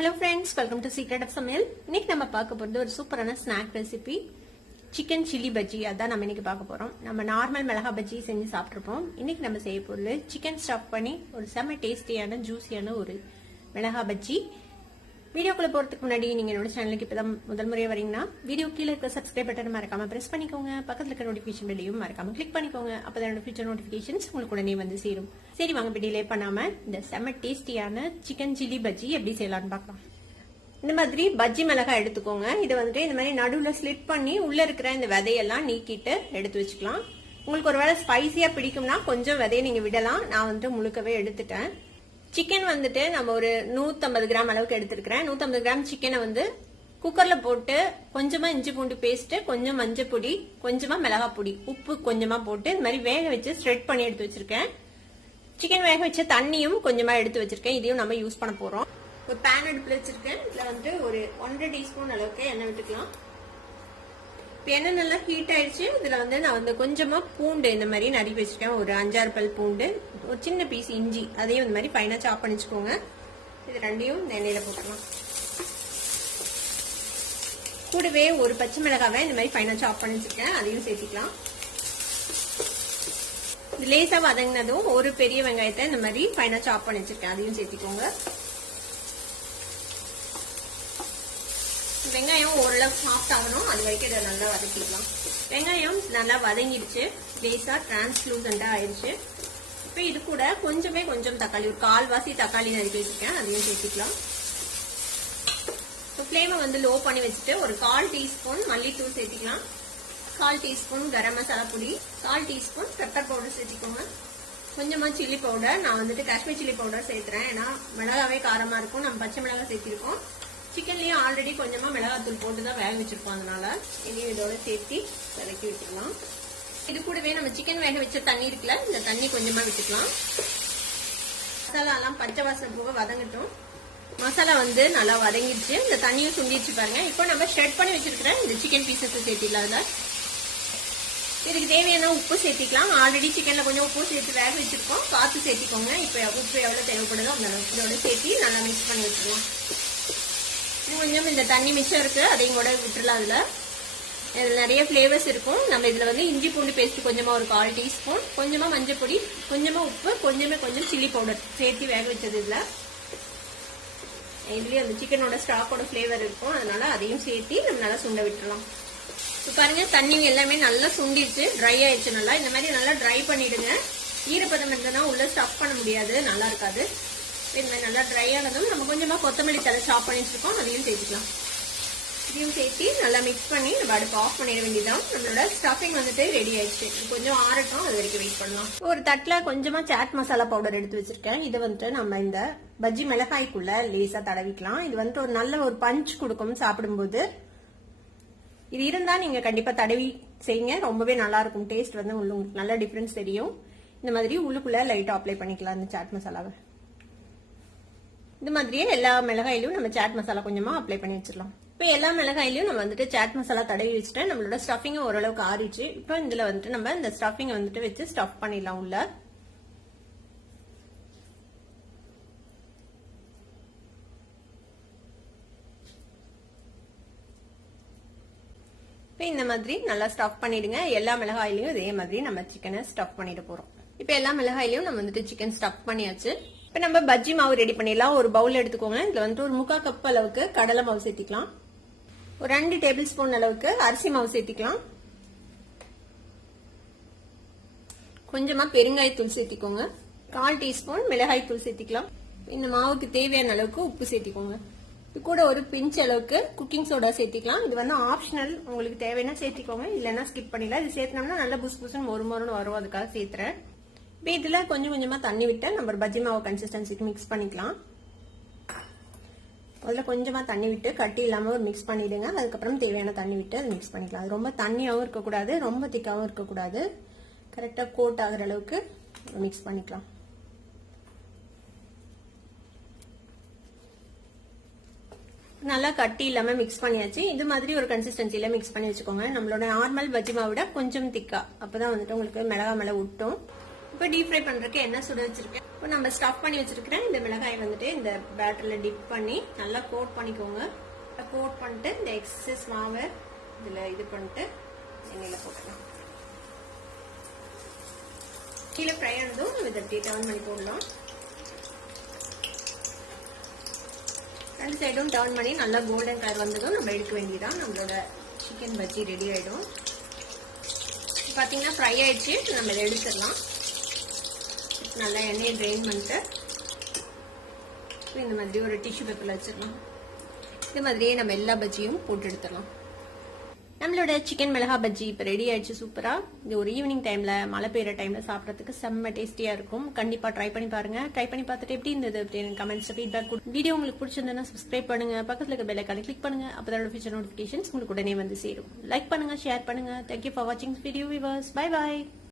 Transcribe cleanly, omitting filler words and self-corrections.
Hello friends, welcome to Secret of Samil. இன்னைக்கு நம்ம பார்க்க போறது ஒரு சூப்பரான snack recipe chicken chilli bajji. அதான் நம்ம இன்னைக்கு பார்க்க போறோம். நம்ம நார்மல் மிளகா பஜ்ஜி செஞ்சு சாப்பிட்டுருப்போம். இன்னைக்கு நம்ம செய்ய போறது சிக்கன் ஸ்டஃப் பண்ணி ஒரு செம டேஸ்டியான ஜூசியான ஒரு மிளகா பஜ்ஜி. வீடியோக்குள்ள போறதுக்கு முன்னாடி நீங்க என்னோட சேனலுக்கு இப்பதான் முதல் முறையா வரீங்கன்னா வீடியோ கீழே இருக்க சப்ஸ்கிரைப் பட்டன் மறக்காம பிரஸ் பண்ணிக்கோங்க. பக்கத்துல இருக்க நோட்டிபிகேஷன் பெல்லையும் மறக்காம கிளிக் பண்ணிக்கோங்க. அப்பதான் என்னோட ஃபியூச்சர் நோட்டிபிகேஷன்ஸ் உங்களுக்கு உடனே வந்து சேரும். சரி வாங்க டிலே பண்ணாம இந்த செம டேஸ்டியான சிக்கன் சில்லி பஜ்ஜி எப்படி செய்யலாம்னு பார்க்கலாம். இந்த மாதிரி பஜ்ஜி மிளகாய் எடுத்துக்கோங்க. இது வந்துட்டு இந்த மாதிரி நடுவுல ஸ்லிட் பண்ணி உள்ள இருக்கிற இந்த விதையெல்லாம் நீக்கிட்டு எடுத்து வச்சுக்கலாம். உங்களுக்கு ஒருவேளை ஸ்பைசியா பிடிக்கும்னா கொஞ்சம் விதையை நீங்க விடலாம். நான் வந்துட்டு முழுக்கவே எடுத்துட்டேன். சிக்கன் வந்துட்டு நம்ம ஒரு 150 கிராம் அளவுக்கு எடுத்துருக்கிறேன். 150 கிராம் சிக்கனை வந்து குக்கர்ல போட்டு கொஞ்சமா இஞ்சி பூண்டு பேஸ்ட், கொஞ்சம் மஞ்சள் பொடி, கொஞ்சமா மிளகாய் பொடி, உப்பு கொஞ்சமா போட்டு இந்த மாதிரி வேக வச்சு ஸ்ப்ரெட் பண்ணி எடுத்து வச்சிருக்கேன். சிக்கன் வேக வச்ச தண்ணியும் கொஞ்சமா எடுத்து வச்சிருக்கேன். இதையும் நம்ம யூஸ் பண்ண போறோம். ஒரு பேன் அடுப்புல வச்சிருக்கேன். இதுல வந்து ஒரு 1.5 டீஸ்பூன் அளவுக்கு எண்ணெய் விட்டுக்கலாம். இப்போ எண்ணெய் நல்லா ஹீட் ஆயிடுச்சு. இதுல வந்து நான் வந்து கொஞ்சமா பூண்டு இந்த மாதிரி நறுக்கி வச்சிருக்கேன். ஒரு 5-6 பல் பூண்டு, ஒரு சின்ன பீஸ் இஞ்சி, அதையும் இந்த மாதிரி ஃபைனா சாப் பண்ணி வச்சுக்கோங்க. இது ரெண்டையும் இந்த எண்ணெயில போட்டுக்கலாம். கூடவே ஒரு பச்சை மிளகாவை இந்த மாதிரி ஃபைனா சாப் பண்ணி வச்சிருக்கேன். அதையும் சேர்த்திக்கலாம். இது லேசா வதங்கினதும் ஒரு பெரிய வெங்காயத்தை இந்த மாதிரி ஃபைனா சாப் பண்ணி வச்சிருக்கேன். அதையும் சேர்த்திக்கோங்க. வெங்காயம் ஓரளவு சாஃப்ட் ஆகணும், அது வரைக்கும் இதை நல்லா வதக்கிக்கலாம். வெங்காயம் நல்லா வதங்கிடுச்சு, லேசா டிரான்ஸ்லூசண்டா ஆயிடுச்சு. இப்போ இது கூட கொஞ்சம் தக்காளி, ஒரு 1/4 தக்காளி நறுக்கி வச்சிருக்கேன். அதையும் சேர்த்துக்கலாம். ஃப்ளேமை வந்து லோ பண்ணி வச்சுட்டு ஒரு 1/4 டீஸ்பூன் மல்லித்தூள் சேர்த்திக்கலாம். 1/4 டீஸ்பூன் கரம் மசாலா பொடி, 1/4 டீஸ்பூன் பெப்பர் பவுடர் சேர்த்திக்கோங்க. கொஞ்சமா சில்லி பவுடர், நான் வந்துட்டு காஷ்மீர் சில்லி பவுடர் சேர்த்துறேன். ஏன்னா மிளகாவே காரமா இருக்கும். நம்ம பச்சை மிளகாய் சேர்த்திருக்கோம். சிக்கன்லயும் ஆல்ரெடி கொஞ்சமா மிளகாத்தூள் போட்டுதான் வேக வச்சிருப்போம். அதனால இதையும் இதோட சேர்த்து வதக்கி வச்சுக்கலாம். இது கூடவே நம்ம சிக்கன் வேக வச்ச தண்ணி இருக்குல்ல, இந்த தண்ணி கொஞ்சமா விட்டுக்கலாம். மசாலா எல்லாம் பச்சை வாசனை போக வதங்கட்டும். மசாலா வந்து நல்லா வதங்கிடுச்சு, இந்த தண்ணியும் சுண்டிடுச்சு பாருங்க. இப்போ நம்ம ஷெட் பண்ணி வச்சிருக்கிற இந்த சிக்கன் பீசஸ் சேர்த்திடலாம். அதுல இதுக்கு தேவையான உப்பு சேர்த்திக்கலாம். ஆல்ரெடி சிக்கன்ல கொஞ்சம் உப்பு சேர்த்து வேக வச்சிருக்கோம், பார்த்து சேர்த்திக்கோங்க. இப்போ உப்பு எவ்வளவு தேவைப்படுதோ அந்த அளவுக்கு இதோட சேர்த்து நல்லா மிக்ஸ் பண்ணி வச்சுக்கலாம். கொஞ்சம் இந்த தண்ணி மிச்சம் இருக்கு, அதையும் கூட விட்டுறலாம். இதுல நிறைய பிளேவர்ஸ் இருக்கும். நம்ம இதுல வந்து இஞ்சி பூண்டு பேஸ்ட் கொஞ்சமா ஒரு 1/4 டீஸ்பூன், கொஞ்சமா மஞ்சள் பொடி, கொஞ்சமா உப்பு, கொஞ்சம் சில்லி பவுடர் சேர்த்து வேக வச்சது. இதுலயே அந்த சிக்கனோட ஸ்டாக்கோட பிளேவர் இருக்கும். அதனால அதையும் சேர்த்து நம்ம நல்லா சுண்ட விட்டுறலாம். இப்போ பாருங்க தண்ணி எல்லாமே நல்லா சுண்டிடுச்சு, ட்ரை ஆயிடுச்சு. நல்லா இந்த மாதிரி நல்லா ட்ரை பண்ணிடுங்க. ஈரப்பதம் இருந்ததுன்னா உள்ள ஸ்டஃப் பண்ண முடியாது, நல்லா இருக்காது. இந்த மாதிரி நல்லா ட்ரை ஆனதும் நம்ம கொஞ்சமா கொத்தமல்லி தழை சாப் பண்ணி வச்சிருக்கோம், அதையும் சேர்த்துக்கலாம். இதையும் சேர்த்து நல்லா மிக்ஸ் பண்ணி நம்ம அடுப்பு ஆஃப் பண்ணிட வேண்டியதான். நம்மளோட ஸ்டஃபிங் வந்துட்டு ரெடி ஆயிடுச்சு. கொஞ்சம் ஆறட்டும், அது வரைக்கும் வெயிட் பண்ணலாம். ஒரு தட்டுல கொஞ்சமா சாட் மசாலா பவுடர் எடுத்து வச்சிருக்கேன். இதை வந்துட்டு நம்ம இந்த பஜ்ஜி மிளகாய்க்குள்ள லேசா தடவிக்கலாம். இது வந்துட்டு ஒரு நல்ல ஒரு பஞ்ச் கொடுக்கும் சாப்பிடும்போது. இது இருந்தா நீங்க கண்டிப்பா தடவி செய்யுங்க, ரொம்பவே நல்லா இருக்கும். டேஸ்ட் வந்து உங்களுக்கு நல்ல டிஃபரன்ஸ் தெரியும். இந்த மாதிரி உள்ளுக்குள்ள லைட்டா அப்ளை பண்ணிக்கலாம் இந்த சாட் மசாலாவை. இந்த மாதிரியே எல்லா மிளகாயிலும் நம்ம சாட் மசாலா கொஞ்சமா அப்ளை பண்ணி வச்சிடலாம். இப்போ எல்லா மிளகாயிலையும் நம்ம வந்துட்டு சாட் மசாலா தடவி வச்சுட்டு நம்மளோட ஸ்டஃபிங் ஓரளவுக்கு ஆறிச்சு. இப்போ இதுல வந்துட்டு நம்ம இந்த ஸ்டஃபிங் வந்துட்டு வச்சு ஸ்டஃப் பண்ணிடலாம் உள்ள. இப்போ இந்த மாதிரி நல்லா ஸ்டஃப் பண்ணிடுங்க. எல்லா மிளகாயிலையும் இதே மாதிரி நம்ம சிக்கனை ஸ்டஃப் பண்ணிட்டு போறோம். இப்போ எல்லா மிளகாயிலையும் நம்ம வந்துட்டு சிக்கன் ஸ்டஃப் பண்ணியாச்சு. இப்போ நம்ம பஜ்ஜி மாவு ரெடி பண்ணிடலாம். ஒரு பவுல் எடுத்துக்கோங்க. இதுல வந்துட்டு ஒரு 3/4 கப் அளவுக்கு கடலை மாவு சேர்த்திக்கலாம். ஒரு 2 டேபிள் ஸ்பூன் அளவுக்கு அரிசி மாவு சேர்த்திக்கலாம். கொஞ்சமா பெருங்காயத்தூள் சேர்த்திக்கோங்க. 1/4 டீஸ்பூன் மிளகாய் தூள் சேர்த்திக்கலாம். இந்த மாவுக்கு தேவையான அளவுக்கு உப்பு சேர்த்திக்கோங்க. இது கூட ஒரு பிஞ்ச் அளவுக்கு குக்கிங் சோடா சேர்த்திக்கலாம். இது வந்து ஆப்ஷனல், உங்களுக்கு தேவைன்னா சேர்த்திக்கோங்க, இல்லைன்னா ஸ்கிப் பண்ணிடலாம். இது சேர்த்தோம்னா நல்லா புஸ் புஸ்ன்னு மொறுமொறுன்னு வரும், அதுக்காக சேர்த்துறேன். இப்போ இதுல கொஞ்சமா தண்ணி விட்டு நம்ம பஜ்ஜி மாவு கன்சிஸ்டன்சிக்கு மிக்ஸ் பண்ணிக்கலாம். அதில் கொஞ்சமா தண்ணி விட்டு கட்டி இல்லாம ஒரு மிக்ஸ் பண்ணிடுங்க. அதுக்கப்புறம் தேவையான தண்ணி விட்டு அது மிக்ஸ் பண்ணிக்கலாம். அது ரொம்ப தண்ணியாகவும் இருக்கக்கூடாது, ரொம்ப திக்காகவும் இருக்கக்கூடாது. கரெக்டா கோட் ஆகுற அளவுக்கு மிக்ஸ் பண்ணிக்கலாம். நல்லா கட்டி இல்லாம மிக்ஸ் பண்ணியாச்சு. இது மாதிரி ஒரு கன்சிஸ்டன்சில மிக்ஸ் பண்ணி வச்சுக்கோங்க. நம்மளோட நார்மல் பஜ்ஜி மாவை விட கொஞ்சம் திக்கா, அப்பதான் வந்துட்டு உங்களுக்கு மிளகா மேல விட்டும். இப்போ டீப் ஃப்ரை பண்றதுக்கு எண்ணெய் சுட வச்சிருக்கேன். இப்போ நம்ம ஸ்டஃப் பண்ணி வச்சிருக்கிறேன் இந்த மிளகாய் வந்துட்டு இந்த பேட்டர்ல டிப் பண்ணி நல்லா கோட் பண்ணிக்கோங்க. கோட் பண்ணிட்டு இந்த எக்ஸஸ் மாவை இதுல இது பண்ணிட்டு எண்ணெயில போட்டுக்கலாம். கீழே ஃப்ரை ஆனதும் இதை டர்ன் பண்ணி போடலாம். ரெண்டு சைடும் டர்ன் பண்ணி நல்லா கோல்டன் கலர் வந்ததும் நம்ம எடுக்க வேண்டியதான். நம்மளோட சிக்கன் பஜ்ஜி ரெடி ஆயிடும். பாத்தீங்கன்னா ஃப்ரை ஆயிடுச்சு. நம்ம இதை எடுத்துடலாம். நல்லா எண்ணெயை ட்ரெயின் பண்ணிட்டு இந்த மாதிரி ஒரு டிஷ்யூ பேப்பர்ல வச்சிடலாம். இந்த மாதிரியே நம்ம எல்லா பஜ்ஜியும் போட்டு எடுத்துடலாம். நம்மளோட சிக்கன் மிளகா பஜ்ஜி இப்போ ரெடி ஆயிடுச்சு. சூப்பரா. இது ஒரு ஈவினிங் டைம்ல மழை பெய்யுற டைம்ல சாப்பிடறதுக்கு செம்ம டேஸ்டியா இருக்கும். கண்டிப்பா ட்ரை பண்ணி பாருங்க. ட்ரை பண்ணி பார்த்துட்டு எப்படி இருந்தது அப்படின்னு கமெண்ட்ஸ்ல ஃபீட்பேக் கொடுங்க. வீடியோ உங்களுக்கு பிடிச்சிருந்தா சப்ஸ்கிரைப் பண்ணுங்க. பக்கத்துல இருக்க பெல் ஐகானை கிளிக் பண்ணுங்க. அப்பதான் ஃபியூச்சர் நோட்டிபிகேஷன்ஸ் உங்களுக்கு உடனே வந்து சேரும். லைக் பண்ணுங்க, ஷேர் பண்ணுங்க. தேங்க்யூ ஃபார் வாட்சிங் வீடியோ வியூவர்ஸ். Bye by.